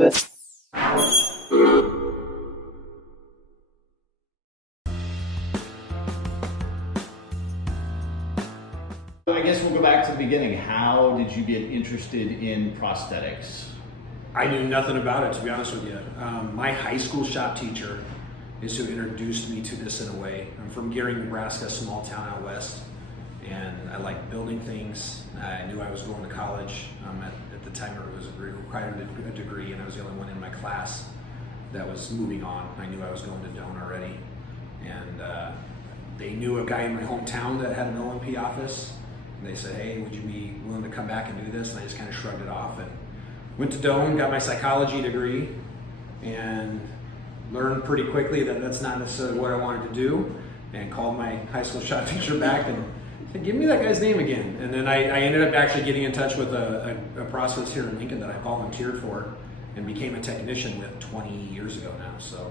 I guess we'll go back to the beginning. How did you get interested in prosthetics? I knew nothing about it, to be honest with you. My high school shop teacher is who introduced me to this in a way. I'm from Lincoln, Nebraska, a small town out west, and I liked building things. I knew I was going to college. At the time, it was required a degree, and I was the only one in my class that was moving on. I knew I was going to Doane already, and they knew a guy in my hometown that had an OMP office. And they said, "Hey, would you be willing to come back and do this?" And I just kind of shrugged it off and went to Doane, got my psychology degree, and learned pretty quickly that that's not necessarily what I wanted to do, and called my high school shop teacher back and said, "Give me that guy's name again." And then I ended up actually getting in touch with a process here in Lincoln that I volunteered for and became a technician with 20 years ago now. So,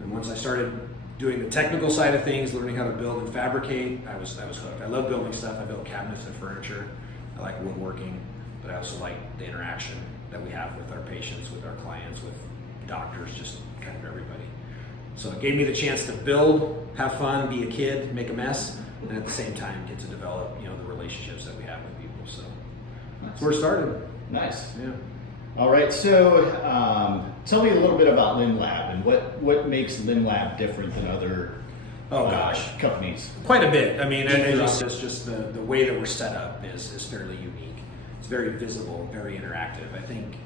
and once I started doing the technical side of things, learning how to build and fabricate, I was hooked. I love building stuff. I build cabinets and furniture. I like woodworking, but I also like the interaction that we have with our patients, with our clients, with doctors, just kind of everybody. So it gave me the chance to build, have fun, be a kid, make a mess, and at the same time get to develop, the relationships that we have with people. So that's where it started. Nice. Yeah. All right, so tell me a little bit about LinLab and what makes LinLab different than other companies. Quite a bit. I mean, it's just the way that we're set up is fairly unique. It's very visible, very interactive. I think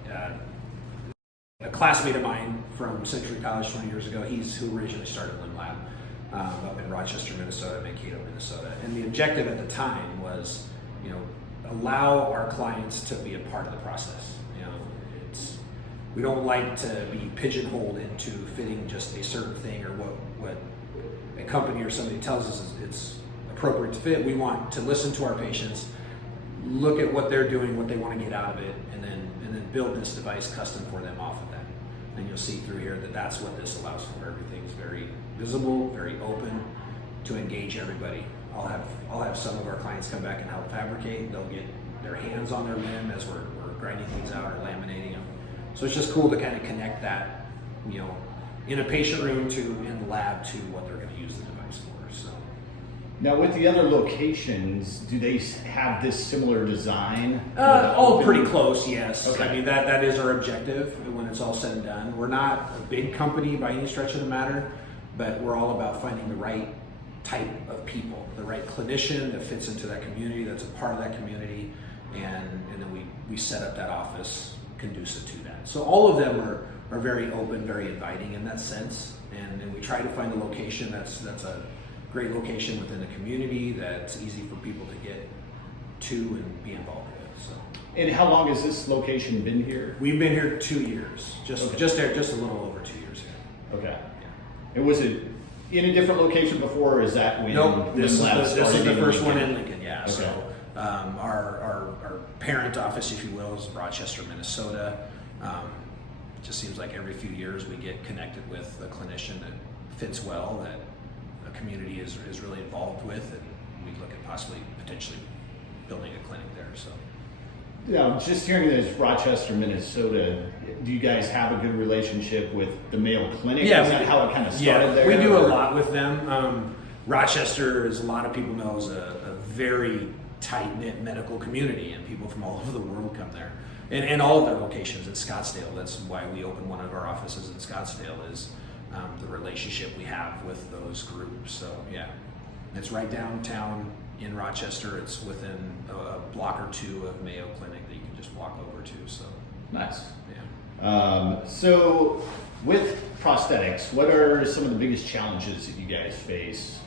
a classmate of mine from Century College 20 years ago, he's who originally started LinLab up in Rochester, Minnesota, Mankato, Minnesota. And the objective at the time was, allow our clients to be a part of the process. We don't like to be pigeonholed into fitting just a certain thing or what a company or somebody tells us it's appropriate to fit. We want to listen to our patients, look at what they're doing, what they want to get out of it, and then build this device custom for them off of that. And you'll see through here that that's what this allows for. Everything's very visible, very open to engage everybody. I'll have some of our clients come back and help fabricate. They'll get their hands on their limb as we're grinding things out or laminating them. So it's just cool to kind of connect that, in a patient room to in the lab to what they're going to use the device for. So now, with the other locations, do they have this similar design? All pretty close, yes. Okay. I mean, that is our objective when it's all said and done. We're not a big company by any stretch of the matter, but we're all about finding the right type of people, the right clinician that fits into that community, that's a part of that community, and then we set up that office conducive to that. So all of them are very open, very inviting in that sense, and we try to find a location that's a great location within the community that's easy for people to get to and be involved with. So. And how long has this location been here? We've been here 2 years, just a little over 2 years here. Okay. Yeah. And was it in a different location before, or is that when? Nope, this is the first one in Lincoln. Yeah. Okay. So our parent office, if you will, is Rochester, Minnesota. Just seems like every few years we get connected with a clinician that fits well, that a community is really involved with, and we look at possibly potentially building a clinic there. So. Yeah, just hearing that it's Rochester, Minnesota, do you guys have a good relationship with the Mayo Clinic? Yeah, is that how it kind of started there? We do a lot with them. Rochester, as a lot of people know, is a very tight-knit medical community, and people from all over the world come there. And all of their locations in Scottsdale. That's why we opened one of our offices in Scottsdale, is the relationship we have with those groups. So yeah, it's right downtown in Rochester. It's within a block or two of Mayo Clinic that you can just walk over to. So nice. Yeah. So with prosthetics, what are some of the biggest challenges that you guys face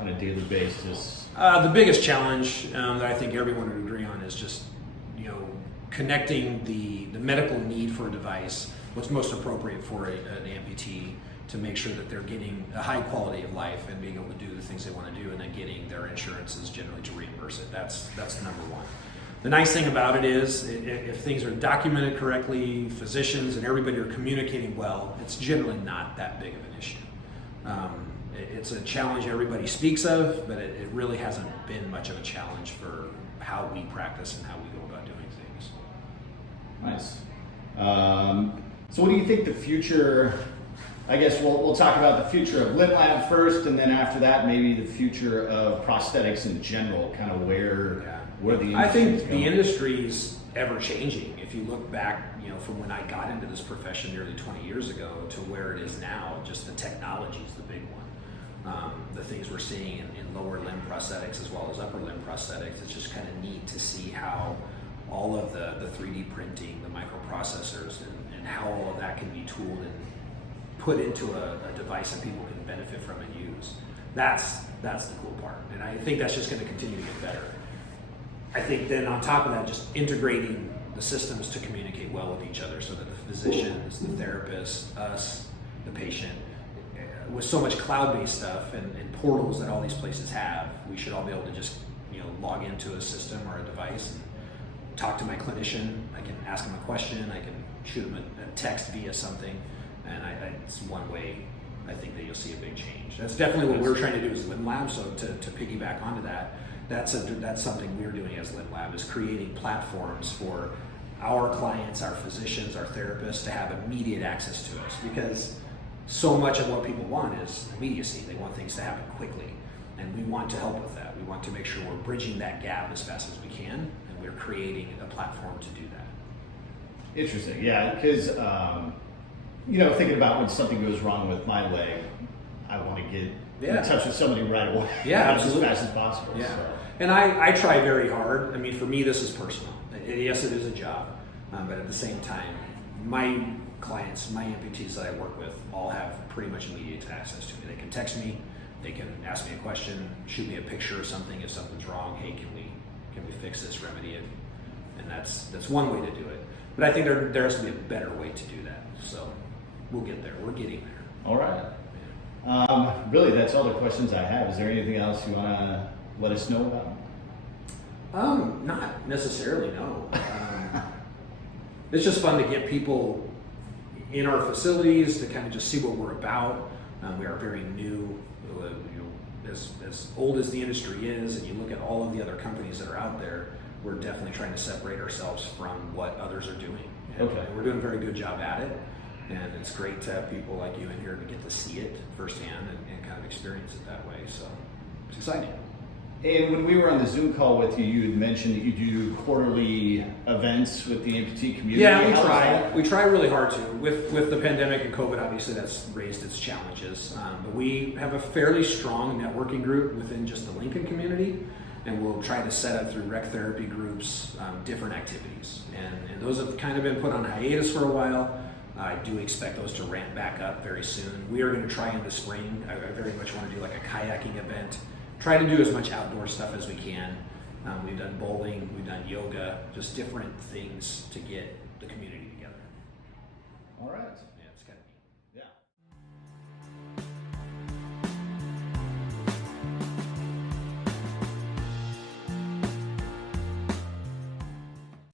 on a daily basis? The biggest challenge that I think everyone would agree on is just connecting the medical need for a device, what's most appropriate for an amputee, to make sure that they're getting a high quality of life and being able to do the things they want to do, and then getting their insurances generally to reimburse it. That's number one. The nice thing about it is if things are documented correctly, physicians and everybody are communicating well, it's generally not that big of an issue. It's a challenge everybody speaks of, but it really hasn't been much of a challenge for how we practice and how we go about doing things. Nice. So what do you think the future, I guess we'll talk about the future of Limb Lab first, and then after that, maybe the future of prosthetics in general, kind of where the industry I think is going. the industry's ever changing. If you look back, from when I got into this profession nearly 20 years ago to where it is now, just the technology is the big one. The things we're seeing in lower limb prosthetics as well as upper limb prosthetics, it's just kind of neat to see how all of the 3D printing, the microprocessors, and how all of that can be tooled and put into a device that people can benefit from and use. That's the cool part, and I think that's just going to continue to get better. I think then on top of that, just integrating the systems to communicate well with each other so that the physicians, the therapists, us, the patient, with so much cloud-based stuff and portals that all these places have, we should all be able to just log into a system or a device and talk to my clinician. I can ask him a question, I can shoot him a text via something, and it's one way I think that you'll see a big change. That's definitely what we're trying to do as Limb Lab. So to piggyback onto that, that's something we're doing as Limb Lab, is creating platforms for our clients, our physicians, our therapists to have immediate access to us, because so much of what people want is immediacy. They want things to happen quickly, and we want to help with that. We want to make sure we're bridging that gap as fast as we can, and we're creating a platform to do that. Interesting, yeah, because thinking about when something goes wrong with my leg, I want to get in touch with somebody right away, as fast as possible. Yeah, so. And I try very hard. I mean, for me, this is personal. Yes, it is a job, but at the same time, my clients, my amputees that I work with, all have pretty much immediate access to me. They can text me, they can ask me a question, shoot me a picture of something if something's wrong. Hey, can we fix this, remedy it? And that's one way to do it. But I think there has to be a better way to do that. So we'll get there. We're getting there. All right. Really, that's all the questions I have. Is there anything else you want to let us know about? Not necessarily, no. It's just fun to get people in our facilities to kind of just see what we're about. We are very new. As old as the industry is, and you look at all of the other companies that are out there, we're definitely trying to separate ourselves from what others are doing. And we're doing a very good job at it. And it's great to have people like you in here to get to see it firsthand and kind of experience it that way. So it's exciting. And when we were on the Zoom call with you, you had mentioned that you do quarterly events with the amputee community. Yeah, we try really hard to. With the pandemic and COVID, obviously that's raised its challenges. But we have a fairly strong networking group within just the Lincoln community, and we'll try to set up through rec therapy groups different activities. And those have kind of been put on hiatus for a while. I do expect those to ramp back up very soon. We are going to try in the spring. I very much want to do like a kayaking event. Try to do as much outdoor stuff as we can. We've done bowling, we've done yoga, just different things to get the community together. All right.